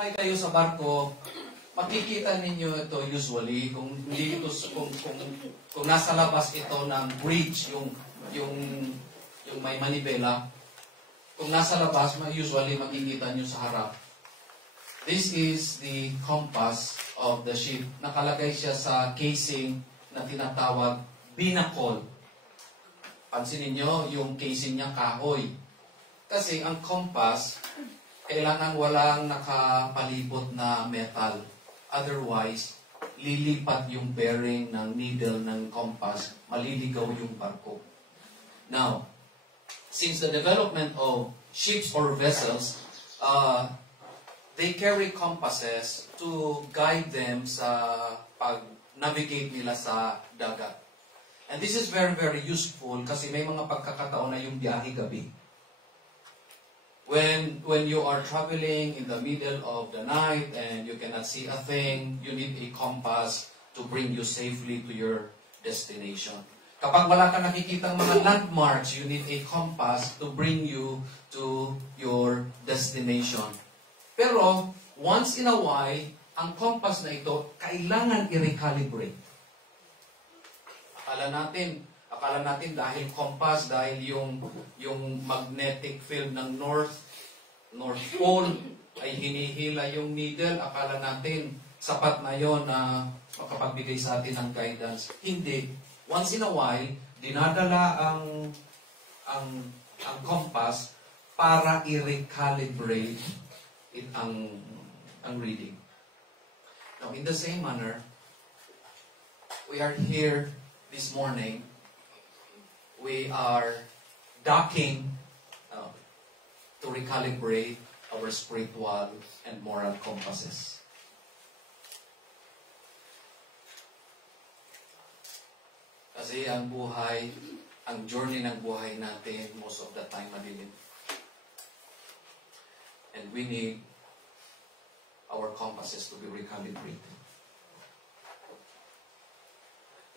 sasakay kayo sa barko, makikita ninyo ito usually, kung hindi ito, kung nasa labas ito ng bridge, yung may manibela, kung nasa labas, usually makikita nyo sa harap. This is the compass of the ship. Nakalagay siya sa casing na tinatawag binakol. Pansinin nyo, yung casing niya kahoy. Kasi ang compass, kailangan walang nakapalibot na metal. Otherwise, lilipat yung bearing ng needle ng compass, maliligaw yung barko. Now, since the development of ships or vessels, they carry compasses to guide them sa pag-navigate nila sa dagat. And this is very, very useful kasi may mga pagkakataon na yung biyahe gabi. When you are traveling in the middle of the night and you cannot see a thing, you need a compass to bring you safely to your destination. Kapag wala ka nakikitang mga landmarks, you need a compass to bring you to your destination. Pero, once in a while, ang compass na ito, kailangan i-recalibrate. Akala natin dahil compass, dahil yung magnetic field ng North Pole ay hinihila yung needle, akala natin sapat na yon na makapagbigay sa atin ng guidance. Hindi. Once in a while, dinadala ang compass para i-recalibrate ang reading. Now, in the same manner, we are here this morning. We are docking to recalibrate our spiritual and moral compasses. Kasi ang buhay, ang journey ng buhay natin, most of the time madilim. And we need our compasses to be recalibrated.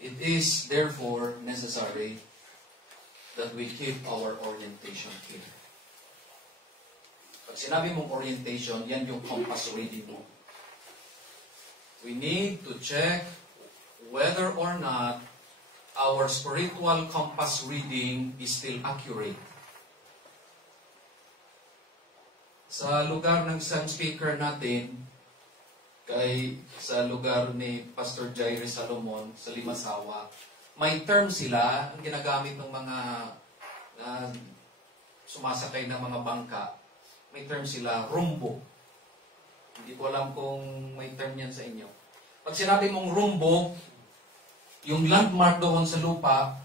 It is therefore necessary that we keep our orientation clear. Pag sinabi mong orientation, yan yung compass reading mo. We need to check whether or not our spiritual compass reading is still accurate. Sa lugar ng isang speaker natin, sa lugar ni Pastor Jair Salomon sa Limasawa, may term sila, ang ginagamit ng mga sumasakay ng mga bangka, may term sila, rumbo. Hindi ko alam kung may term yan sa inyo. Pag sinabi mong rumbo, yung landmark doon sa lupa,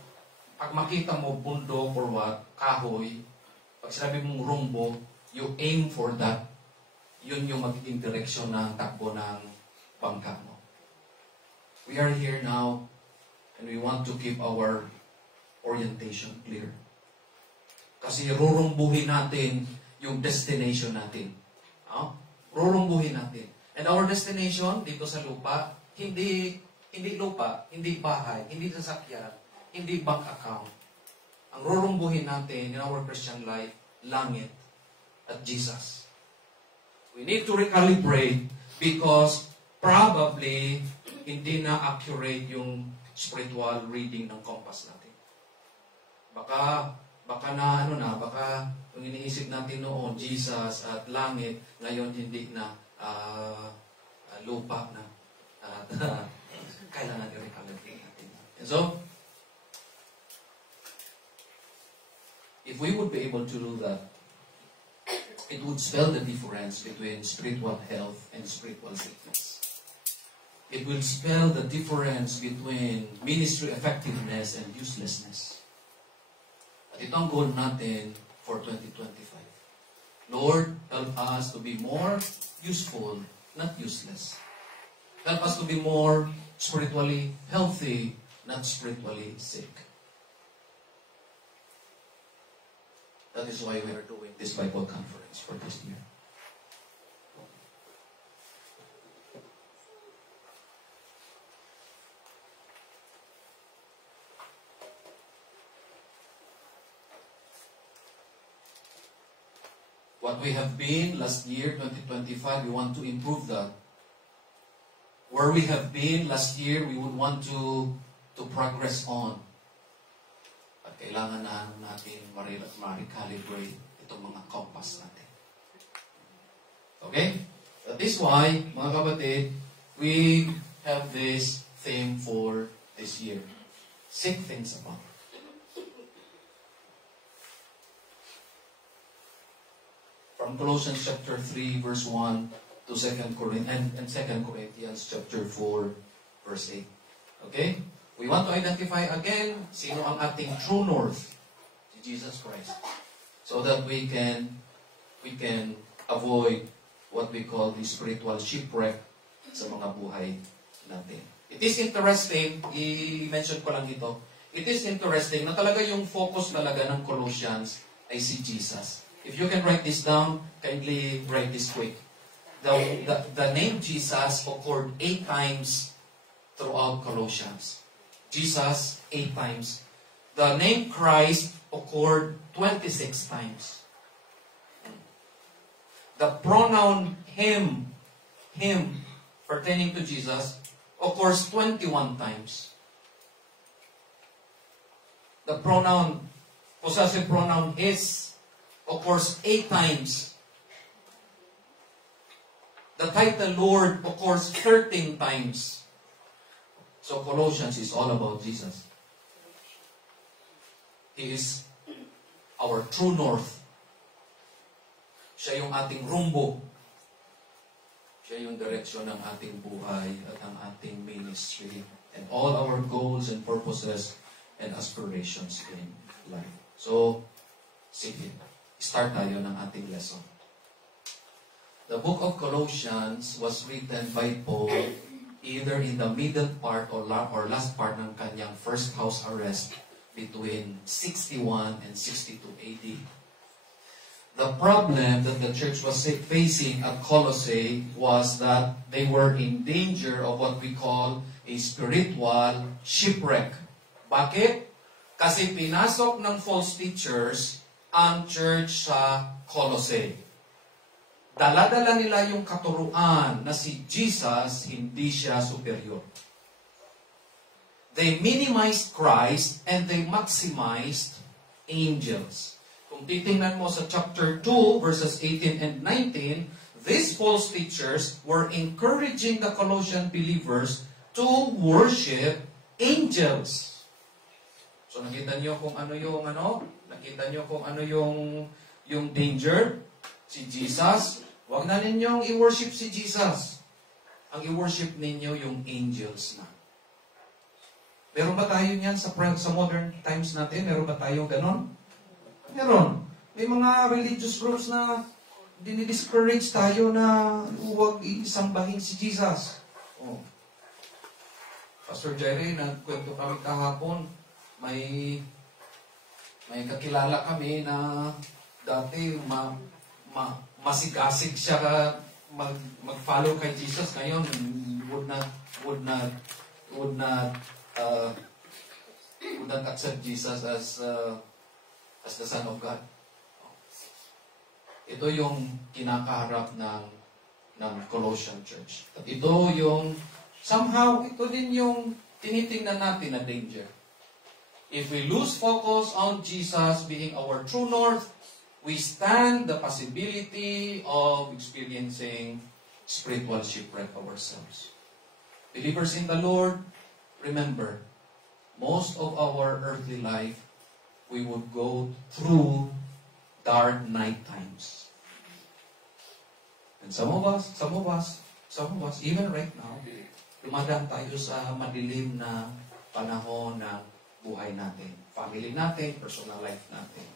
pag makita mo bundok or what, kahoy, pag sinabi mong rumbo, you aim for that, yun yung magiging direksyon ng takbo ng bangka mo. We are here now, and we want to keep our orientation clear. Kasi rurumbuhin natin yung destination natin. Rurumbuhin natin. And our destination dito sa lupa, hindi lupa, hindi bahay, hindi sasakyan, hindi bank account. Ang rurumbuhin natin in our Christian life, langit at Jesus. We need to recalibrate because probably hindi na accurate yung spiritual reading ng compass natin. Baka kung iniisip natin noon, Jesus at langit, ngayon hindi na lupa na. Kailangan i-recalibrate natin. And so, if we would be able to do that, it would spell the difference between spiritual health and spiritual sickness. It will spell the difference between ministry effectiveness and uselessness. At ito ang goal natin for 2025. Lord, help us to be more useful, not useless. Help us to be more spiritually healthy, not spiritually sick. That is why we are doing this Bible conference for this year. What we have been last year, 2025, we want to improve that. Where we have been last year, we would want to progress on. At kailangan na natin ma-recalibrate itong mga compass natin. Okay? That is why, mga kapatid, we have this theme for this year. Seek things above. From Colossians chapter 3, verse 1 to 2 Corinthians chapter 4, verse 8. Okay? We want to identify again sino ang ating true north, si Jesus Christ. So that we can avoid what we call the spiritual shipwreck sa mga buhay natin. It is interesting, i-mention ko lang ito, it is interesting na talaga yung focus talaga ng Colossians ay si Jesus. If you can write this down, kindly write this quick. The name Jesus occurred 8 times throughout Colossians. Jesus, 8 times. The name Christ occurred 26 times. The pronoun him pertaining to Jesus occurs 21 times. The possessive pronoun his occurs 8 times. The title Lord occurs 13 times. So Colossians is all about Jesus. He is our true north. Siya yung ating rumbo. Siya yung direksyon ng ating buhay at ng ating ministry and all our goals and purposes and aspirations in life. So, sige, start tayo ng ating lesson. The book of Colossians was written by Paul either in the middle part or last part ng kanyang first house arrest between 61 and 62 AD. The problem that the church was facing at Colossae was that they were in danger of what we call a spiritual shipwreck. Bakit? Kasi pinasok ng false teachers ang church sa Colossae. Dala-dala nila yung katuruan na si Jesus hindi siya superior. They minimized Christ and they maximized angels. Kung titingnan mo sa chapter 2, verses 18 and 19, these false teachers were encouraging the Colossian believers to worship angels. So nakita niyo kung ano yung danger? Si Jesus, wag na ninyong i-worship si Jesus. Ang i-worship ninyo yung angels na. Meron ba tayo niyan sa modern times natin? Meron ba tayo ganon? Meron. May mga religious groups na dinidiscourage tayo na huwag isambahin si Jesus. Oh. Pastor Jerry, nagkwento kami kahapon, may kakilala kami na dati masigasig siya mag-follow kay Jesus. Ngayon, would not accept Jesus as the Son of God. Ito yung kinakaharap ng Colossian Church. At ito din yung tinitingnan natin na danger. If we lose focus on Jesus being our true north, we stand the possibility of experiencing spiritual shipwreck ourselves. Believers in the Lord, remember, most of our earthly life, we would go through dark night times. And some of us, even right now, dumadaan tayo sa madilim na panahon ng buhay natin, family natin, personal life natin.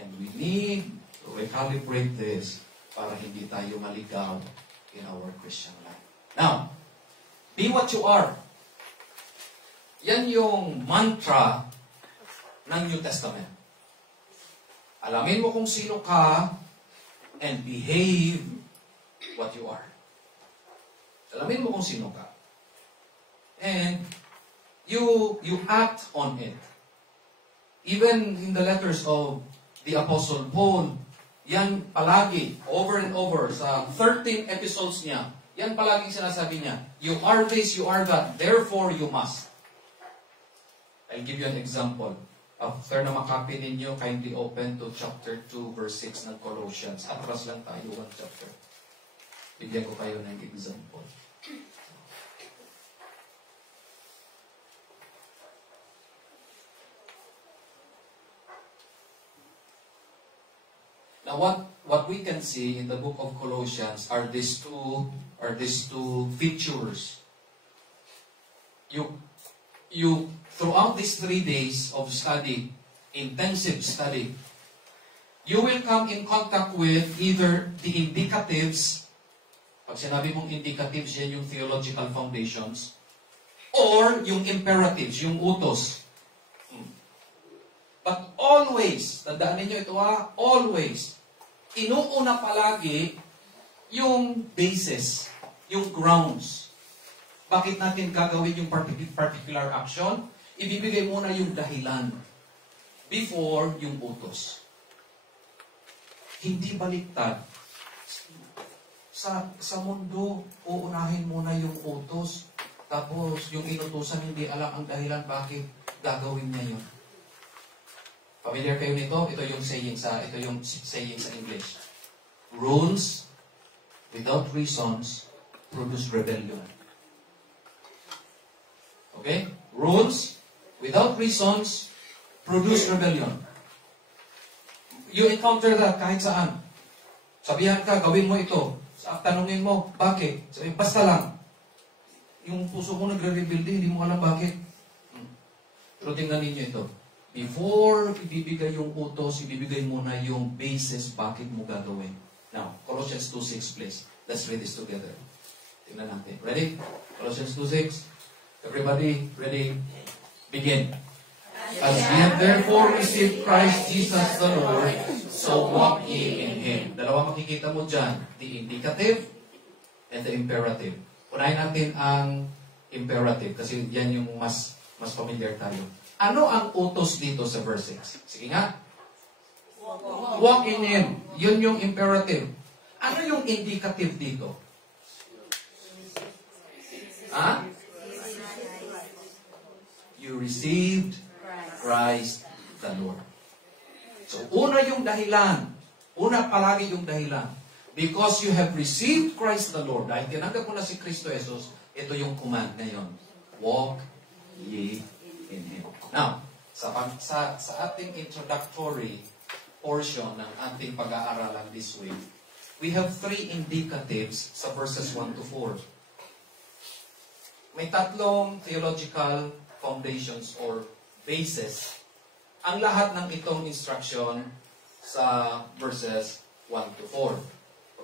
And we need to recalibrate this para hindi tayo maligaw in our Christian life. Now, be what you are. Yan yung mantra ng New Testament. Alamin mo kung sino ka and behave what you are. Alamin mo kung sino ka. And you act on it. Even in the letters of the Apostle Paul, Yan palagi, over and over, sa 13 episodes niya, yan palaging sinasabi niya, you are this, you are that, therefore you must. I'll give you an example. After na makopy ninyo, kindly open to chapter 2, verse 6 ng Colossians. Atras lang tayo, one chapter. Bigyan ko kayo ng example. Now, what we can see in the book of Colossians are these two features. You throughout these 3 days of study, intensive study, you will come in contact with either the indicatives. Pag sinabi mong indicatives, yan yung theological foundations, or yung imperatives, yung utos. But always, tandaan ninyo ito always, inuuna palagi yung basis, yung grounds. Bakit natin gagawin yung particular action? Ibibigay muna yung dahilan before yung utos. Hindi baliktad. Sa mundo, uunahin muna yung utos. Tapos, yung inutusan hindi alam ang dahilan bakit gagawin niya yun. Familiar kayo nito? Ito yung saying sa English. Rules without reasons produce rebellion. Okay? Rules without reasons produce rebellion. You encounter that kahit saan. Sabihan ka, gawin mo ito. Tanungin mo, bakit? Sabihin, basta lang. Yung puso mo nagre-rebelde, hindi mo alam bakit. Pero tingnan ninyo ito. Before ibibigay yung utos, ibibigay muna yung basis bakit mo gagawin. Now, Colossians 2:6, please. Let's read this together. Tingnan natin. Ready? Colossians 2:6. Everybody, ready? Begin. As ye have therefore received Christ Jesus the Lord, so walk ye in Him. Dalawa makikita mo dyan. The indicative and the imperative. Unahin natin ang imperative kasi yan yung mas familiar tayo. Ano ang utos dito sa verse 6? Sige nga. Walk in Him. Yun yung imperative. Ano yung indicative dito? Ha? You received Christ the Lord. So, una yung dahilan. Una palagi yung dahilan. Because you have received Christ the Lord. Dahil tinanggap mo na si Kristo Jesus, ito yung command ngayon. Walk ye in Him. Now, sa ating introductory portion ng ating pag-aaralan this week, we have 3 indicatives sa verses 1 to 4. May 3 theological foundations or bases ang lahat ng itong instruction sa verses 1 to 4.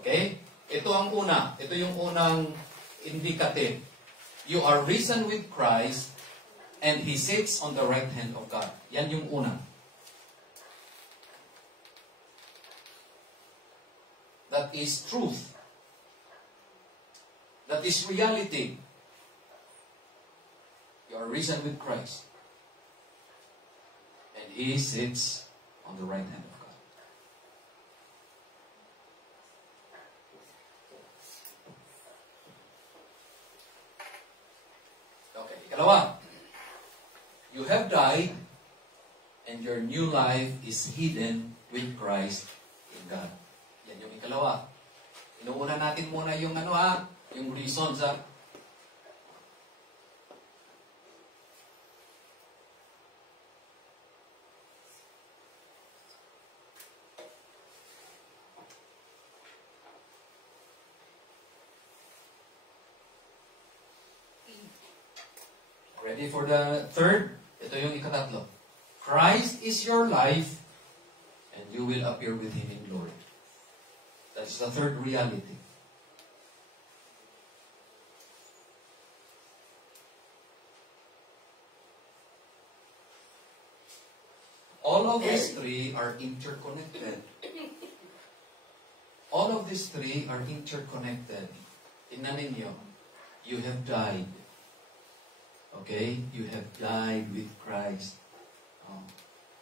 Okay? Ito ang una. Ito yung unang indicative. You are risen with Christ and He sits on the right hand of God. Yan yung una. That is truth. That is reality. You are risen with Christ. And He sits on the right hand of God. Okay, ikalawa. You have died, and your new life is hidden with Christ in God. Yan yung ikalawa. Inuuna natin muna yung yung reasons Ready for the third? Ito yung ikatatlo. Christ is your life, and you will appear with Him in glory. That's the third reality. All of these 3 are interconnected. All of these 3 are interconnected. Tingnan ninyo, you have died. Okay? You have died with Christ.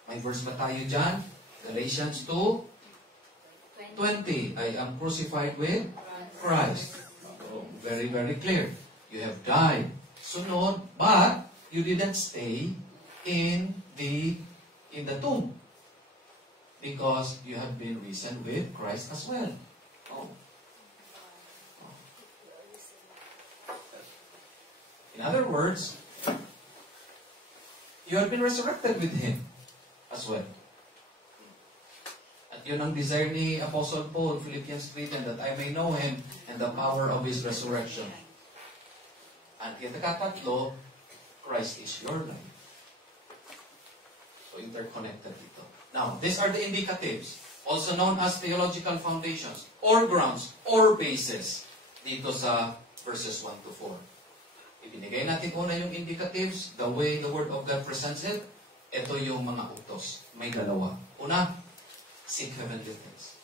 May verse ba tayo dyan? Galatians 2:20. 20, I am crucified with Christ. So, very, very clear. You have died. Sunod, but you didn't stay in the tomb. Because you have been risen with Christ as well. Oh. In other words, you have been resurrected with Him as well. At yun ang desire ni Apostle Paul, Philippians 3, that I may know Him and the power of His resurrection. At ikatatlo, Christ is your life. So interconnected ito. Now, these are the indicatives, also known as theological foundations, or grounds, or bases, dito sa verses 1 to 4. Ibinigay natin una yung indicatives, the way the Word of God presents it. Ito yung mga utos. May dalawa. Una, seek heavenly things.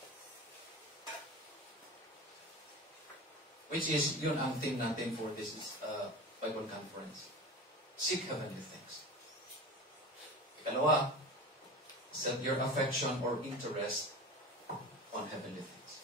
Which is, yun ang theme natin for this Bible conference. Seek heavenly things. Ikalawa, set your affection or interest on heavenly things.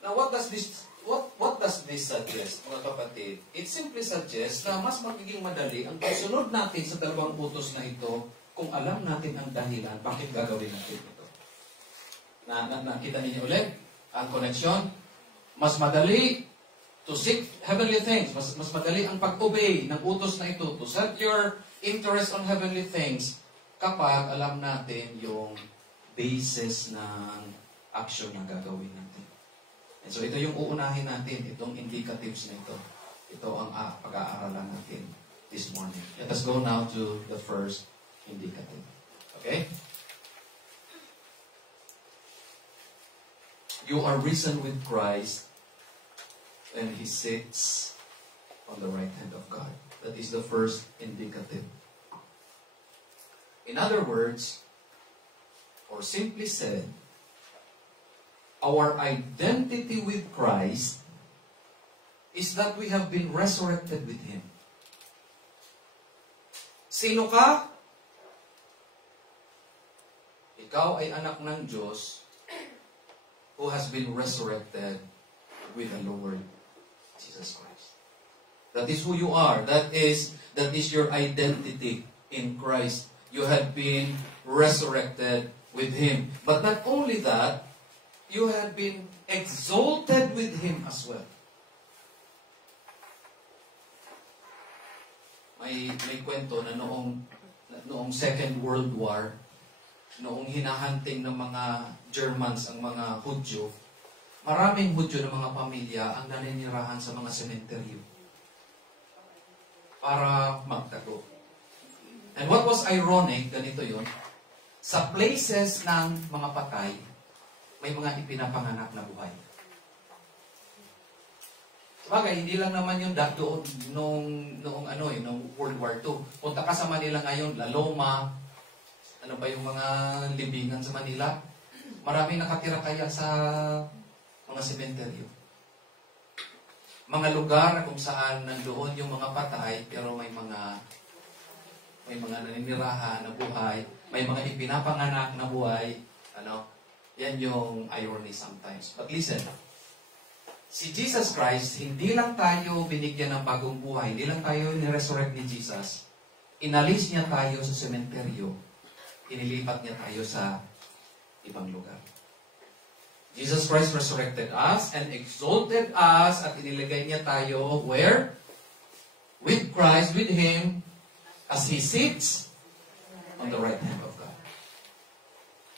Now, what does this suggest, mga kapatid? It simply suggests na mas magiging madali ang pagsunod natin sa dalawang utos na ito kung alam natin ang dahilan bakit gagawin natin ito. Nakita ninyo ulit ang connection? Mas madali to seek heavenly things. Mas madali ang pag-obey ng utos na ito to set your interest on heavenly things kapag alam natin yung basis ng action na gagawin natin. And so ito yung uunahin natin, itong indicatives na ito. Ito ang pag-aaralan natin this morning. Let us go now to the first indicative. Okay? You are risen with Christ and He sits on the right hand of God. That is the first indicative. In other words, or simply said, our identity with Christ is that we have been resurrected with Him. Sino ka? Ikaw ay anak ng Diyos who has been resurrected with the Lord Jesus Christ. That is who you are. That is your identity in Christ. You have been resurrected with Him. But not only that, you have been exalted with Him as well. May kwento na noong Second World War, noong hinahanting ng mga Germans ang mga Hudyo, maraming Hudyo ng mga pamilya ang naninirahan sa mga sementeryo para magtago. And what was ironic, ganito yun, sa places ng mga patay, may mga ipinapanganak na buhay. Sabagay, hindi lang naman yung doon noong World War II. Punta ka sa Manila ngayon, La Loma, ano ba yung mga libingan sa Manila? Maraming nakatira kaya sa mga sementeryo. Mga lugar kung saan nandoon yung mga patay, pero may mga naninirahan na buhay, may mga ipinapanganak na buhay, yan yung irony sometimes. But listen, si Jesus Christ, hindi lang tayo binigyan ng bagong buhay, hindi lang tayo ni-resurrect ni Jesus, inalis niya tayo sa sementeryo, inilipat niya tayo sa ibang lugar. Jesus Christ resurrected us and exalted us at inilagay niya tayo where? With Christ, with Him, as He sits on the right hand of God.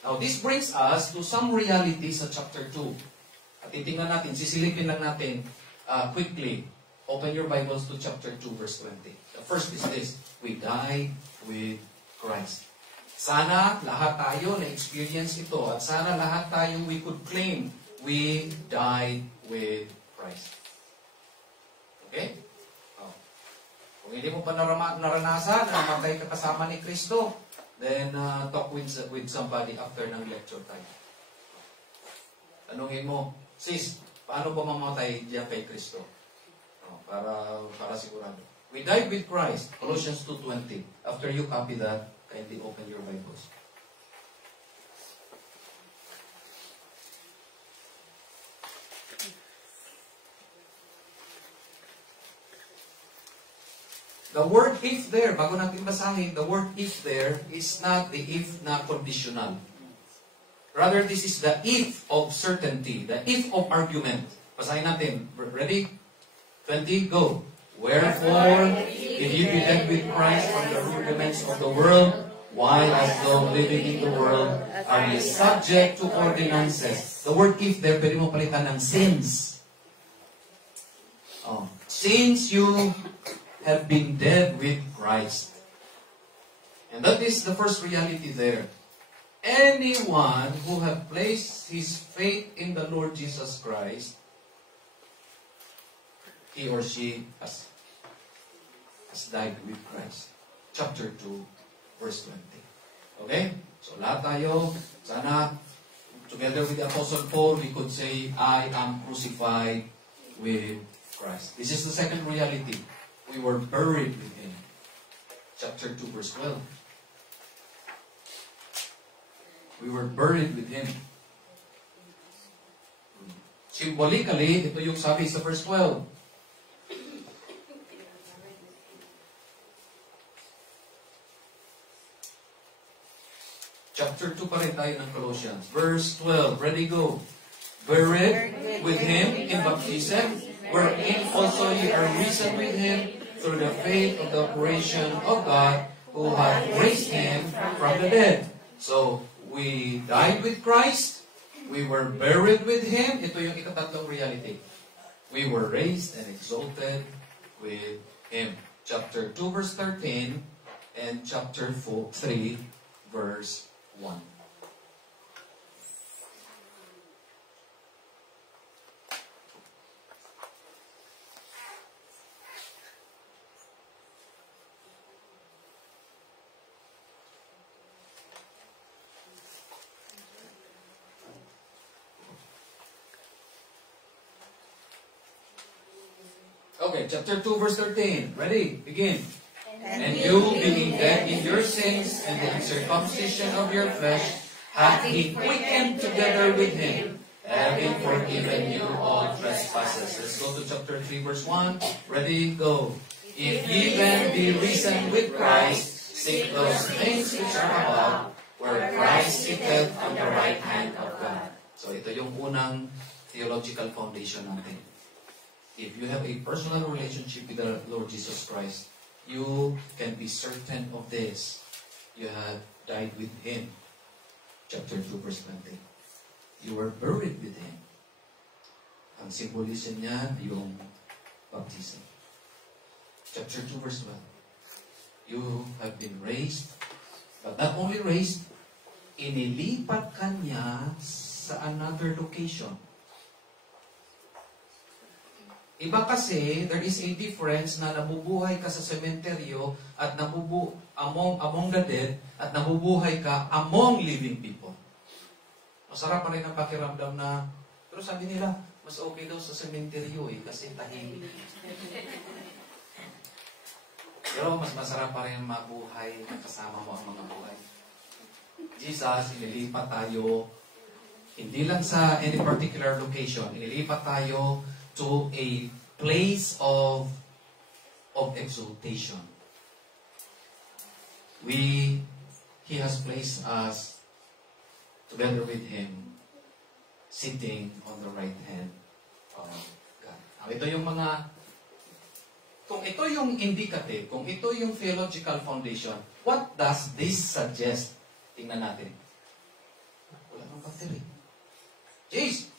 Now, this brings us to some realities sa chapter 2. At titingnan natin, sisilipin lang natin quickly Open your Bibles to chapter 2, verse 20. The first is this: we died with Christ. Sana lahat tayo na-experience ito at sana lahat tayo we could claim we died with Christ. Okay? Oh. Kung hindi mo pa naranasan na namatay ka kasama ni Kristo, then talk with somebody after ng lecture time. Tanungin mo, sis, paano pa mamatay diyan kay Kristo? Oh, para sigurado. We died with Christ, Colossians 2:20. After you copy that, kindly open your Bibles. The word if there, bago natin basahin, the word if there is not the if na conditional. Rather, this is the if of certainty, the if of argument. Basahin natin. Ready? 20, go. Wherefore, if you be dead with Christ from the rudiments of the world, while as though living in the world, are ye subject to ordinances. The word if there, pwede mo palitan ng since. Oh. Since you have been dead with Christ. And that is the first reality there. Anyone who have placed his faith in the Lord Jesus Christ, he or she has died with Christ. Chapter 2, verse 20. Okay? So lahat tayo, sana, together with the Apostle Paul, we could say, I am crucified with Christ. This is the second reality. We were buried with Him. Chapter 2, verse 12. We were buried with Him. Symbolically, ito yung sabi sa verse 12. Chapter 2 pa rin tayo ng Colossians. Verse 12. Ready, go. Buried with Him in baptism, wherein also ye are risen with Him through the faith of the operation of God, who hath raised Him from the dead. So, we died with Christ, we were buried with Him. Ito yung ikatatlong reality. We were raised and exalted with Him. Chapter 2, verse 13, and chapter 3, verse 1. Okay, chapter 2, verse 13. Ready? Begin. And you, being dead in your sins and the circumcision of your flesh, hath He quickened together with Him, having forgiven you all trespasses. Let's go to chapter 3, verse 1. Ready? Go. If ye then be risen with Christ, seek those things which are above, where Christ sitteth on the right hand of God. So ito yung unang theological foundation natin. If you have a personal relationship with the Lord Jesus Christ, you can be certain of this. You have died with Him. Chapter 2, verse 20. You were buried with Him. Ang symbolism niya, yung baptism. Chapter 2, verse 12. You have been raised, but not only raised, inilipat ka niya sa another location. Iba kasi, there is a difference na nabubuhay ka sa sementeryo at among the dead at nabubuhay ka among living people. Masarap pa rin ang pakiramdam na, pero sabi nila, mas okay daw sa sementeryo kasi tahimik. Pero mas masarap pa rin mabuhay na kasama mo ang mga buhay. Jesus, inilipat tayo, hindi lang sa any particular location, inilipat tayo to a place of exaltation. He has placed us together with Him, sitting on the right hand of God. Ito yung kung ito yung indicative, kung ito yung theological foundation, what does this suggest? Tingnan natin. Wala nang battery. Jeez!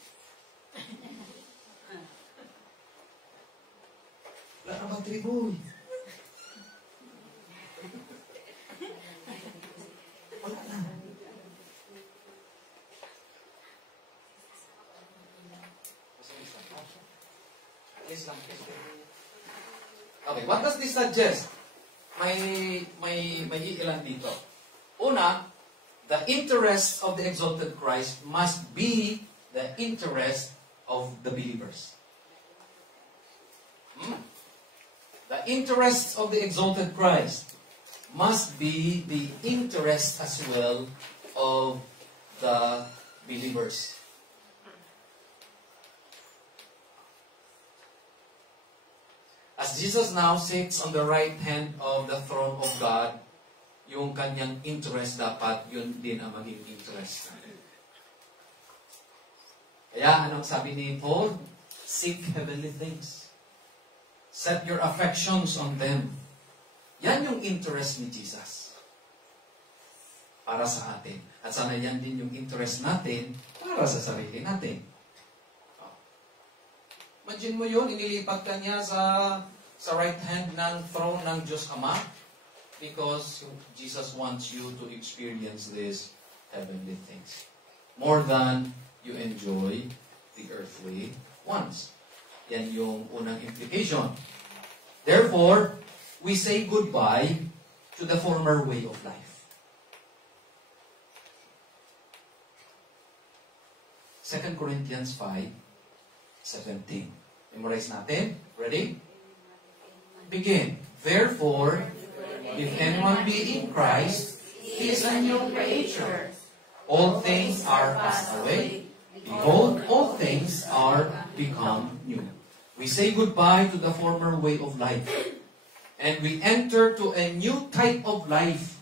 Kiss lang, kiss. Okay, what does this suggest? May iilan dito. Una, the interest of the exalted Christ must be the interest of the believers. The interest of the exalted Christ must be the interest as well of the believers. As Jesus now sits on the right hand of the throne of God, yung kanyang interest dapat yun din ang maging interest natin. Kaya anong sabi ni Paul? Seek heavenly things. Set your affections on them. Yan yung interest ni Jesus para sa atin. At sana yan din yung interest natin para sa sarili natin. Imagine mo yun, inilipat ka niya sa right hand ng throne ng Diyos Ama because Jesus wants you to experience these heavenly things more than you enjoy the earthly ones. Yan yung unang implication. Therefore, we say goodbye to the former way of life. 2 Corinthians 5:17. Memorize natin. Ready? Begin. Therefore, if anyone be in Christ, he is a new creature. All things are passed away. Behold, all things are become new. We say goodbye to the former way of life. And we enter to a new type of life.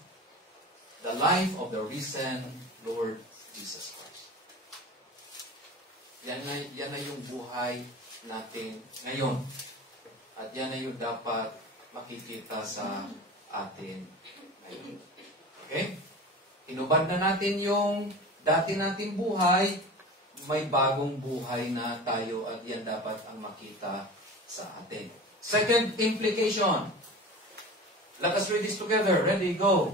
The life of the risen Lord Jesus Christ. Yan na yung buhay natin ngayon. At yan na yung dapat makikita sa atin ngayon. Okay? Inubad na natin yung dati nating buhay, may bagong buhay na tayo at yan dapat ang makita sa atin. Second implication. Let us read this together. Ready, go.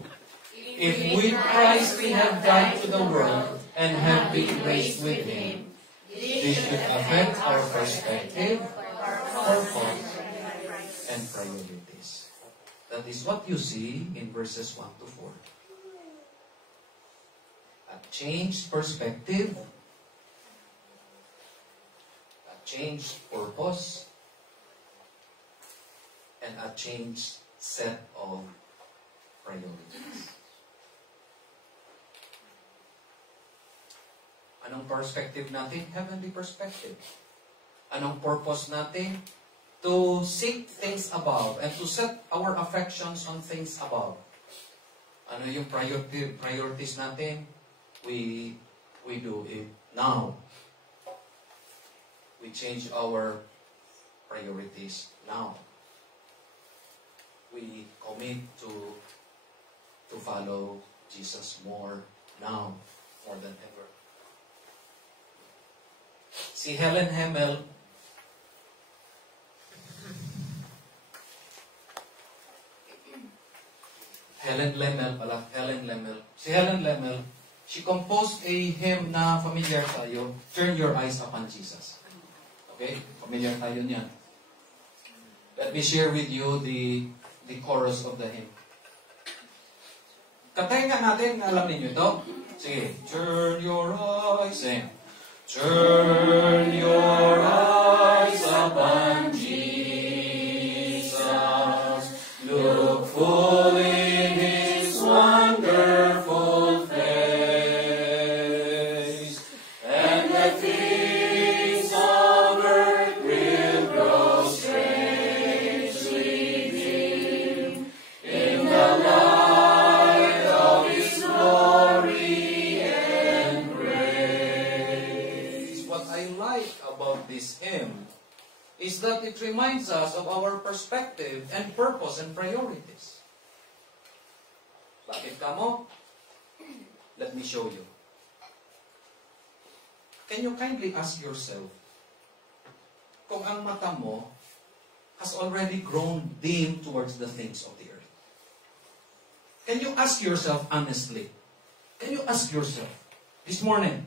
If with Christ we have died to the world and have been raised with Him, this should affect our perspective, purpose, and priorities. That is what you see in verses 1 to 4. A changed perspective, a changed purpose, and a changed set of priorities. Anong perspective natin? Heavenly perspective. Anong purpose natin? To seek things above and to set our affections on things above. Ano yung priorities natin? We do it now. We change our priorities now. We commit to follow Jesus more now, more than ever. Si Helen Lemmel, Si Helen Lemmel, she composed a hymn na familiar tayo, Turn Your Eyes Upon Jesus. Okay? Familiar tayo niyan. Let me share with you the chorus of the hymn. Kantayin nga natin, alam niyo ito? Sige. Turn your eyes, sing. Turn your eyes upon Jesus. Look full in His wonderful face, and the things of earth will grow strangely dim in the light of His glory and grace. What I like about this hymn is that it reminds us of our perspective and purpose and priorities. Bakit kamo? Let me show you. Can you kindly ask yourself kung ang mata mo has already grown dim towards the things of the earth? Can you ask yourself honestly? Can you ask yourself this morning,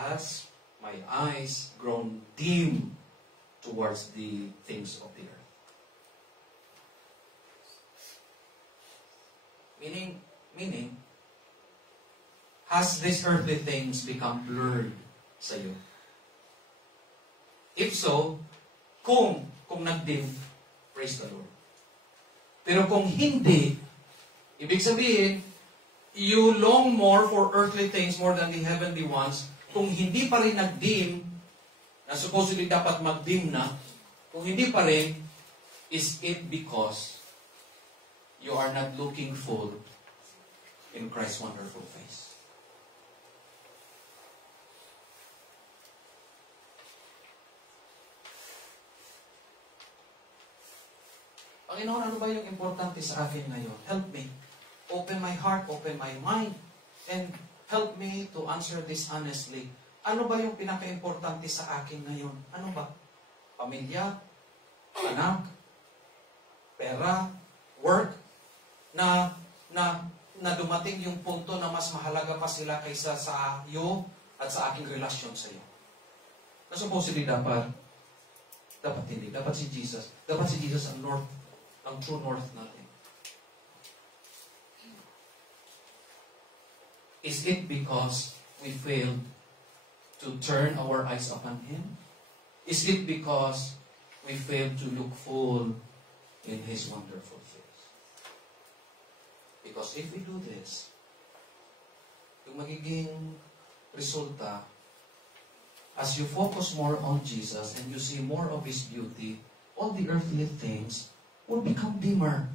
has my my eyes grown dim towards the things of the earth. Meaning, has these earthly things become blurred sa iyo? If so, kung nag-dim, praise the Lord. Pero kung hindi, ibig sabihin, you long more for earthly things more than the heavenly ones. Kung hindi pa rin nag-dim, na supposedly dapat mag-dim na, kung hindi pa rin, is it because you are not looking full in Christ's wonderful face? Panginoon, ano ba yung importante sa akin ngayon? Help me. Open my heart, open my mind, and help me to answer this honestly. Ano ba yung pinaka-importante sa akin ngayon? Ano ba? Pamilya? Anak? Pera? Work? Na dumating yung punto na mas mahalaga pa sila kaysa sa iyo at sa aking relasyon sa iyo. Na supposedly dapat hindi. Dapat si Jesus. Dapat si Jesus ang true north natin. Is it because we failed to turn our eyes upon Him? Is it because we failed to look full in His wonderful face? Because if we do this, yung magiging resulta, as you focus more on Jesus and you see more of His beauty, all the earthly things will become dimmer.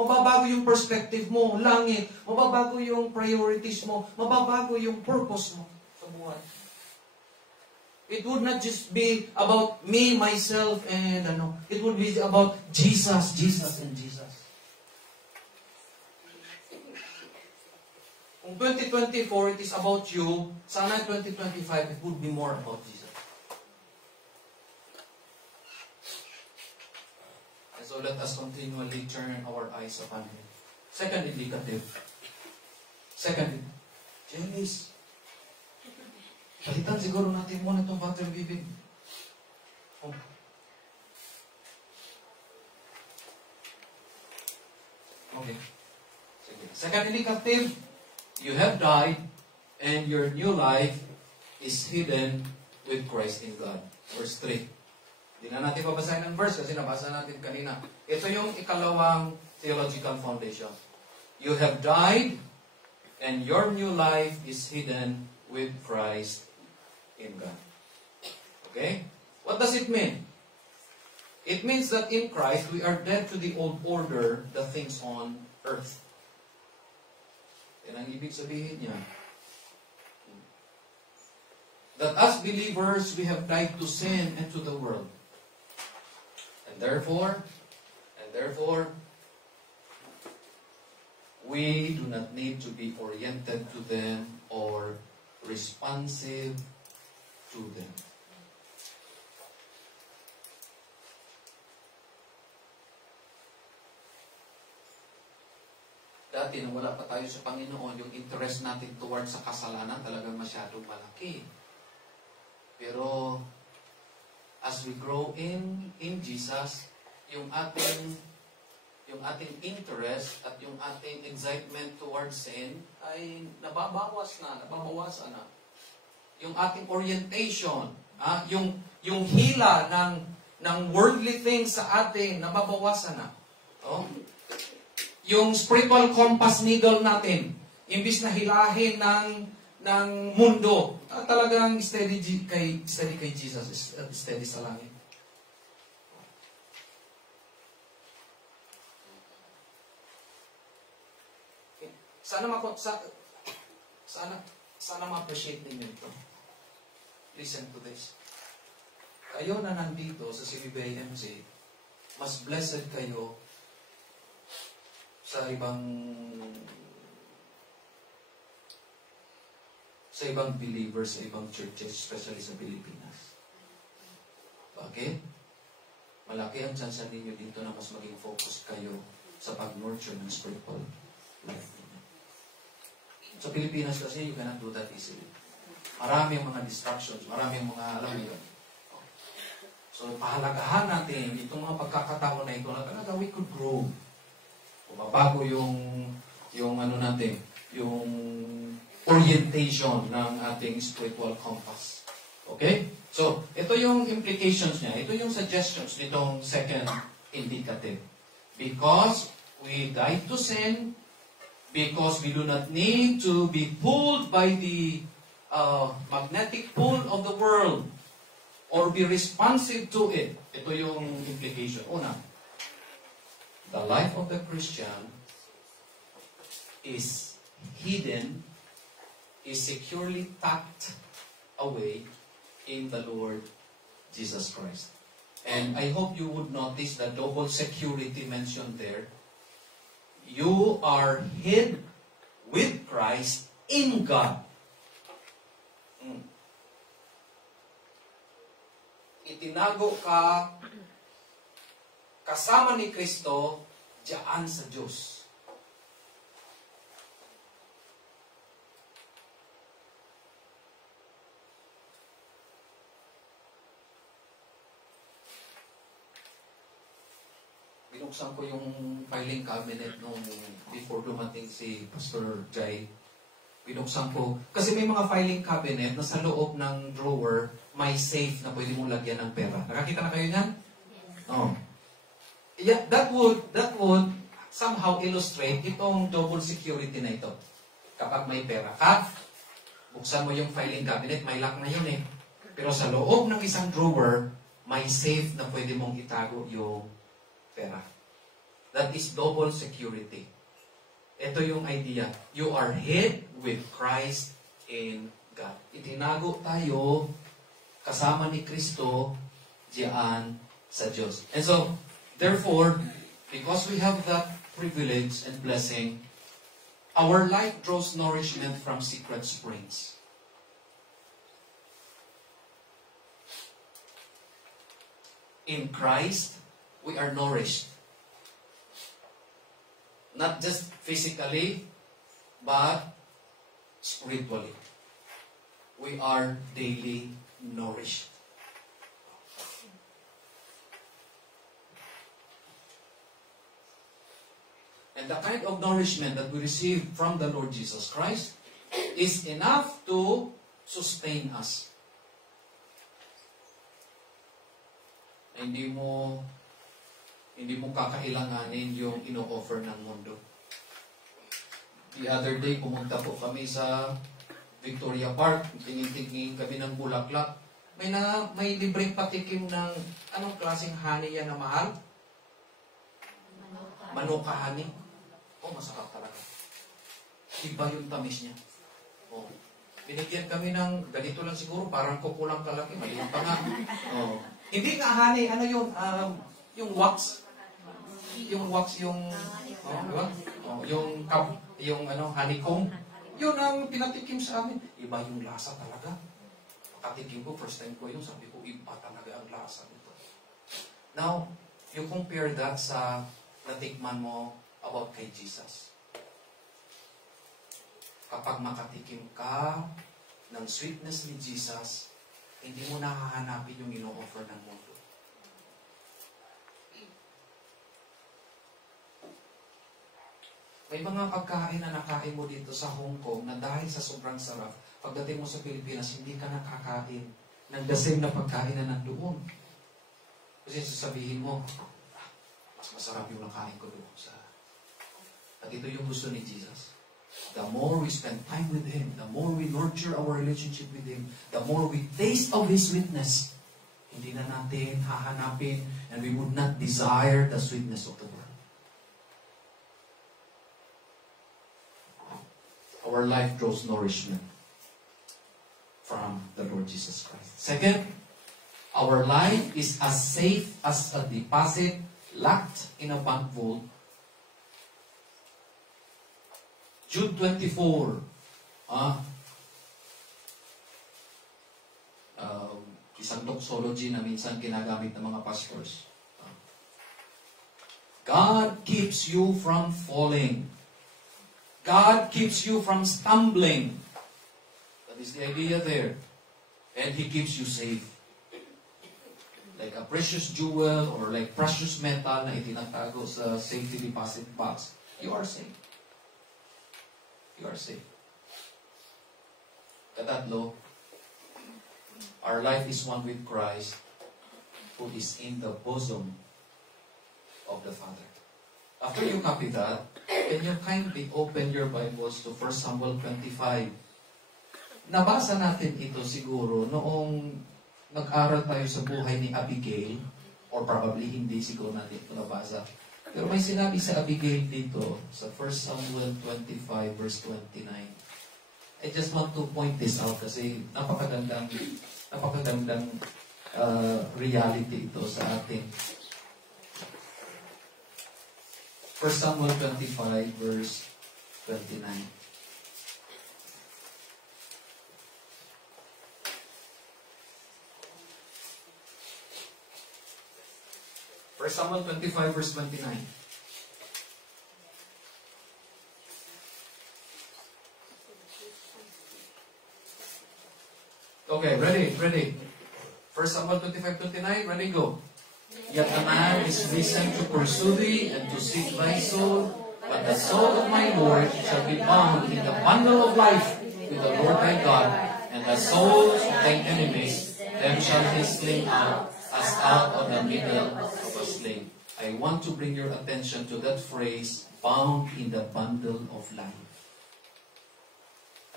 Mababago yung perspective mo, langit. Mababago yung priorities mo. Mababago yung purpose mo sa buhay. It would not just be about me, myself, and it would be about Jesus, and Jesus. Kung 2024, it is about you, sana 2025, it would be more about Jesus. And so let us continually turn our eyes upon Him. Second indicative. Janice, palitan siguro natin muna itong battery bibig. Oh. Okay. Sige. Second indicative, you have died and your new life is hidden with Christ in God. Verse 3. Hindi na natin babasahin ang verse kasi nabasa natin kanina. Ito yung ikalawang theological foundation. You have died and your new life is hidden with Christ in God. Okay? What does it mean? It means that in Christ, we are dead to the old order, the things on earth. Yan ang ibig sabihin niya. That as believers, we have died to sin and to the world. And therefore, we do not need to be oriented to them or responsive to them. Dati nung wala pa tayo sa Panginoon, yung interest natin towards sa kasalanan talagang masyadong malaki. Pero as we grow in Jesus, yung ating interest at yung ating excitement towards sin ay nababawasan na. Yung ating orientation, yung hila ng worldly things sa atin, nababawasan na. Oh? Yung spiritual compass needle natin, imbis na hilahin ng mundo, talagang steady kay Jesus, steady sa langit. Okay. Sana ma-appreciate ninyo ito. Listen to this. Kayo na nandito sa CBBMC, mas blessed kayo sa ibang believers, sa ibang churches, especially sa Pilipinas. Bakit? Malaki ang chance ninyo dito na mas maging focus kayo sa pag-nurture ng spiritual life ninyo. Sa Pilipinas kasi, you cannot do that easily. Marami ang mga distractions, marami ang mga, alam mo yun. So, pahalagahan natin itong mga pagkakataon na ito na talaga we could grow. Mabago yung ano natin, yung orientation ng ating spiritual compass. Okay? So, ito yung implications niya. Ito yung suggestions nitong second indicative. Because we died to sin, because we do not need to be pulled by the magnetic pull of the world or be responsive to it. Ito yung implication. Una, the life of the Christian is hidden, is securely tucked away in the Lord Jesus Christ. And I hope you would notice the double security mentioned there. You are hid with Christ in God. Itinago ka kasama ni Kristo diyan sa Diyos. Binuksan ko yung filing cabinet nung before dumating si Pastor Jai. Binuksan ko. Kasi may mga filing cabinet na sa loob ng drawer, may safe na pwede mong lagyan ng pera. Nakakita na kayo niyan? Yes. Oh. Yeah, that would somehow illustrate itong double security na ito. Kapag may pera ka, buksan mo yung filing cabinet, may lock na yun eh. Pero sa loob ng isang drawer, may safe na pwede mong itago yung pera. That is double security. Ito yung idea. You are hid with Christ in God. Itinago tayo kasama ni Kristo diyan sa Diyos. And so, therefore, because we have that privilege and blessing, our life draws nourishment from secret springs. In Christ, we are nourished. Not just physically, but spiritually. We are daily nourished. And the kind of nourishment that we receive from the Lord Jesus Christ is enough to sustain us. Hindi mo kakailanganin yung ino-offer ng mundo. The other day, pumunta po kami sa Victoria Park. Tingin-tingin kami ng bulaklak. May libreng patikim ng anong klaseng honey yan na mahal? Manuka honey. Oh, masarap talaga. Iba yung tamis niya. Oh. Binigyan kami ng ganito lang siguro, parang kukulang kalaki. Maliit pa nga. Oh. Hindi nga honey, ano yun? Yung wax. Yung wax, yung diba? Yung honeycomb. Yun ang pinatikim sa amin. Iba yung lasa talaga. Pakatikim ko, first time ko yun, sabi ko, iba talaga ang lasa nito. Now, you compare that sa natikman mo about kay Jesus. Kapag makatikim ka ng sweetness ni Jesus, hindi mo nahahanapin yung ino-offer ng mundo. May mga pagkain na nakain mo dito sa Hong Kong na dahil sa sobrang sarap, pagdating mo sa Pilipinas, hindi ka nakakain ng the same na pagkain na nandoon. Kasi sasabihin mo, mas masarap yung nakain ko doon sa... At ito yung gusto ni Jesus. The more we spend time with Him, the more we nurture our relationship with Him, the more we taste of His sweetness, hindi na natin hahanapin and we would not desire the sweetness of the world. Our life draws nourishment from the Lord Jesus Christ. Second, our life is as safe as a deposit locked in a bank vault. Jude 24. Isang doxology na minsan ginagamit ng mga pastors. God keeps you from falling. God keeps you from stumbling. That is the idea there. And He keeps you safe. Like a precious jewel or like precious metal na itinatago sa safety deposit box. You are safe. You are safe. Katatlo, our life is one with Christ who is in the bosom of the Father. After you copy that, can you kindly open your Bibles to 1 Samuel 25? Nabasa natin ito siguro noong nag-aral tayo sa buhay ni Abigail, or probably hindi siguro natin ito nabasa. Pero may sinabi sa Abigail dito sa 1 Samuel 25 verse 29. I just want to point this out kasi napakagandang reality ito sa atin. 1 Samuel 25 verse 29. First Samuel 25 verse 29. Okay, ready. First Samuel 25:29, ready, go. Yet a man is risen to pursue thee and to seek thy soul, but the soul of my Lord shall be bound in the bundle of life with the Lord thy God, and the souls of thine enemies, them shall he sling out, as out of the middle of a sling. I want to bring your attention to that phrase, bound in the bundle of life.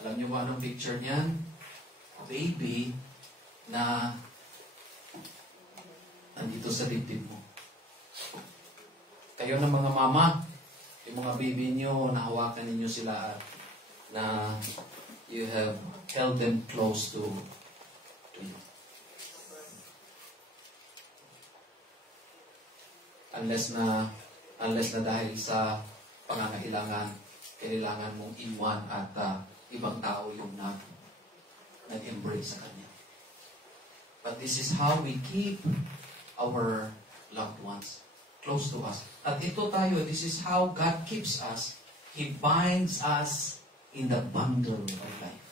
Alam niyo ba anong picture niyan? A baby na nandito sa dibdib mo. Kayo ng mga mama, yung mga baby niyo, nahawakan ninyo sila na you have held them close to you. Unless na dahil sa pangangailangan, kailangan mong iwan at ibang tao yung nag-embrace sa kanya. But this is how we keep our loved ones close to us. At ito tayo, this is how God keeps us. He binds us in the bundle of life.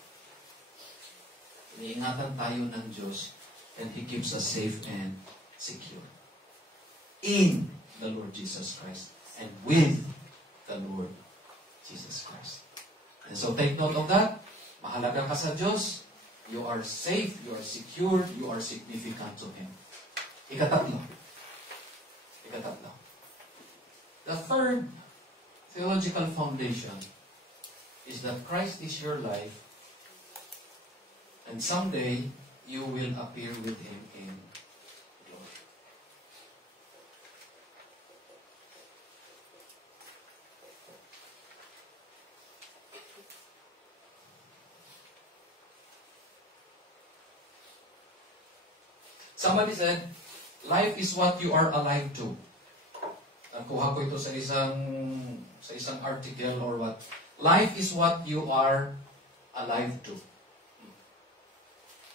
Iniingatan tayo ng Diyos and He keeps us safe and secure. In the Lord Jesus Christ and with the Lord Jesus Christ. And so take note of that. Mahalaga ka sa Diyos. You are safe, you are secure, you are significant to Him. Ikatatlo. The third theological foundation is that Christ is your life, and someday you will appear with Him in glory. Somebody said, life is what you are alive to. Nakuha ko ito sa isang article or what. Life is what you are alive to.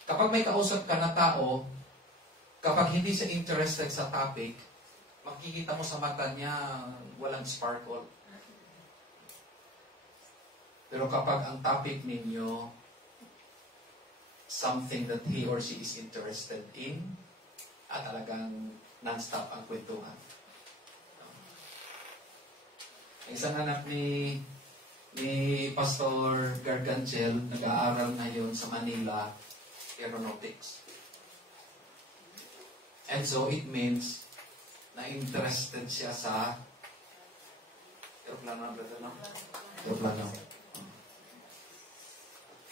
Kapag may kausap ka na tao, kapag hindi siya interested sa topic, makikita mo sa mata niya walang sparkle. Pero kapag ang topic ninyo something that he or she is interested in, at talagang non-stop ang kwentuhan. Isang anak ni Pastor Garganchel, nag-aaral ngayon sa Manila, aeronautics. And so it means na interested siya sa aeroplano, brother, no? Aeroplano.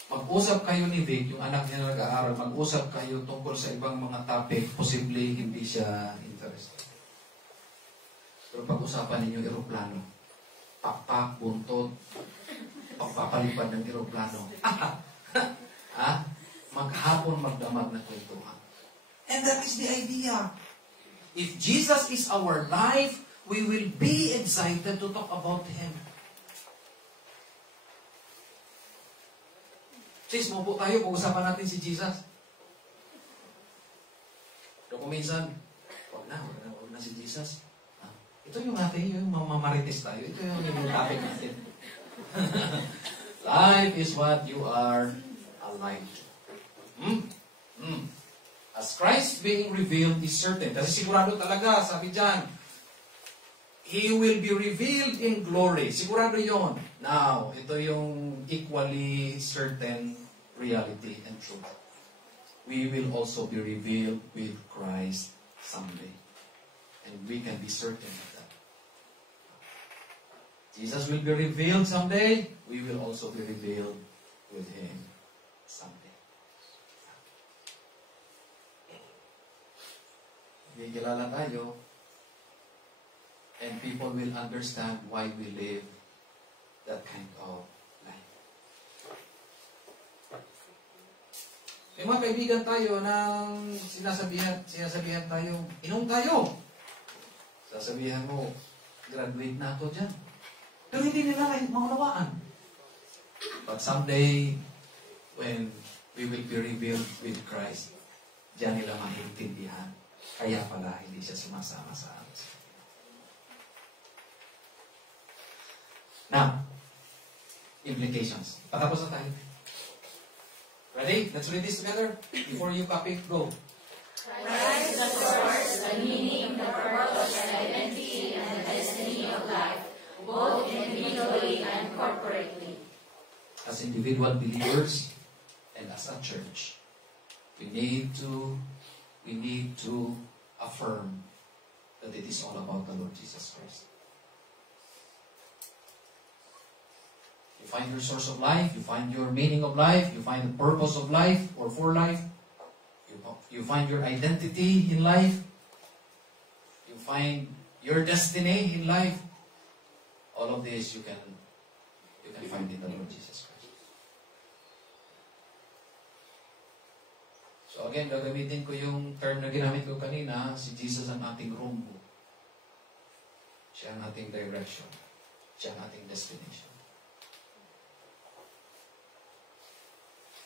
Mag-usap kayo ni Vic, yung anak niya na nag-aaral, mag-usap kayo tungkol sa ibang mga topic, posibleng hindi siya interested. Pero pag-usapan ninyo aeroplano, pakpak, buntot, pagpapalipad ng aeroplano. Maghapon magdamag na kwentuhan. And that is the idea. If Jesus is our life, we will be excited to talk about Him. Sis, maupo tayo, pag-usapan natin si Jesus. Pero kung minsan, wag na si Jesus. Ito yung natin, yung mamamarites tayo. Ito yung topic natin. Life is what you are alive to. As Christ being revealed is certain. Kasi sigurado talaga, sabi dyan, He will be revealed in glory. Sigurado yon. Now, ito yung equally certain reality and truth. We will also be revealed with Christ someday. And we can be certain of that. Jesus will be revealed someday. We will also be revealed with Him someday. Higilala tayo, and people will understand why we live that kind of life. May mga kaibigan tayo nang sinasabihan tayo, inom tayo. Sasabihan mo, graduate na ako dyan. Pero hindi nila maunawaan. But someday, when we will be revealed with Christ, diyan nila maintindihan. Kaya pala hindi siya sumasama sa amin. Now, implications. Patapos na tayo. Ready? Let's read this together. Before you copy, go. Christ is the source, the meaning, the purpose, the identity, and the destiny of life, both individually and corporately. As individual believers and as a church, we need to affirm that it is all about the Lord Jesus Christ. You find your source of life, you find your meaning of life, you find the purpose of life or for life, you find your identity in life, you find your destiny in life. All of this you can find in the Lord Jesus Christ. So again, gagamitin ko yung term na ginamit ko kanina, si Jesus ang ating rumbo. Siya ang ating direction. Siya ang ating destination.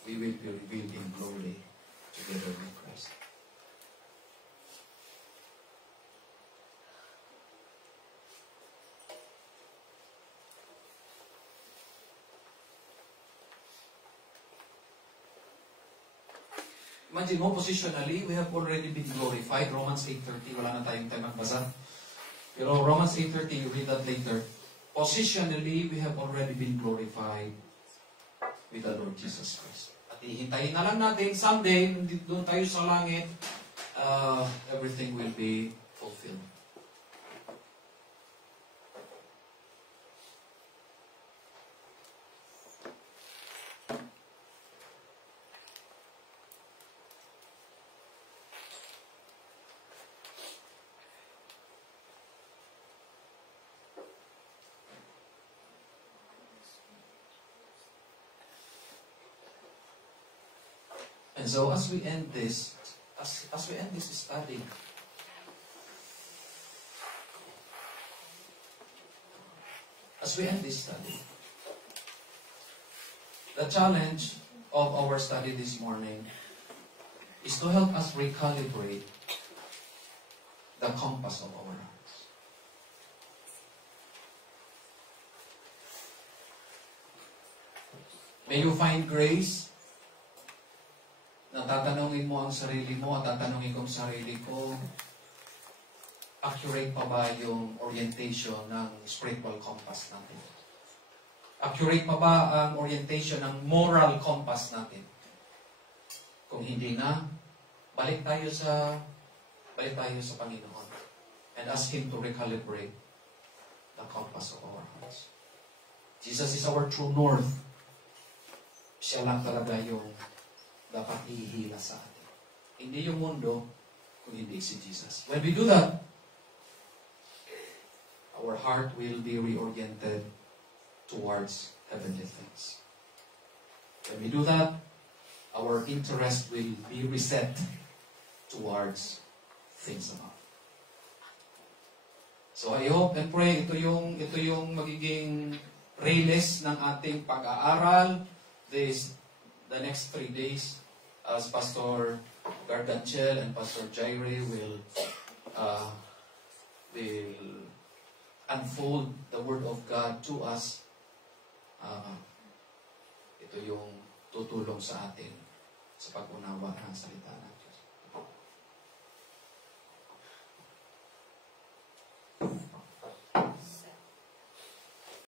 We will be revealed in glory together with Christ. Imagine mo, positionally, we have already been glorified. Romans 8:30, wala na tayong time magbasa. Pero Romans 8:30, you read that later. Positionally, we have already been glorified with the Lord Jesus Christ. At ihintayin na lang natin, someday, doon tayo sa langit, everything will be fulfilled. And so as we end this study, the challenge of our study this morning is to help us recalibrate the compass of our hearts. May you find grace. Natatanungin mo ang sarili mo at tatanungin ko ang sarili ko, accurate pa ba yung orientation ng spiritual compass natin? Accurate pa ba ang orientation ng moral compass natin? Kung hindi na, balik tayo sa Panginoon and ask Him to recalibrate the compass of our hearts. Jesus is our true north. Siya lang talaga yung dapat ihihila sa atin. Hindi yung mundo, kung hindi si Jesus. When we do that, our heart will be reoriented towards heavenly things. When we do that, our interest will be reset towards things above. So I hope and pray ito yung magiging release ng ating pag-aaral the next 3 days, as Pastor Garganchel and Pastor Jaire will unfold the Word of God to us. ito yung tutulong sa atin sa pag-unawa ng salita natin.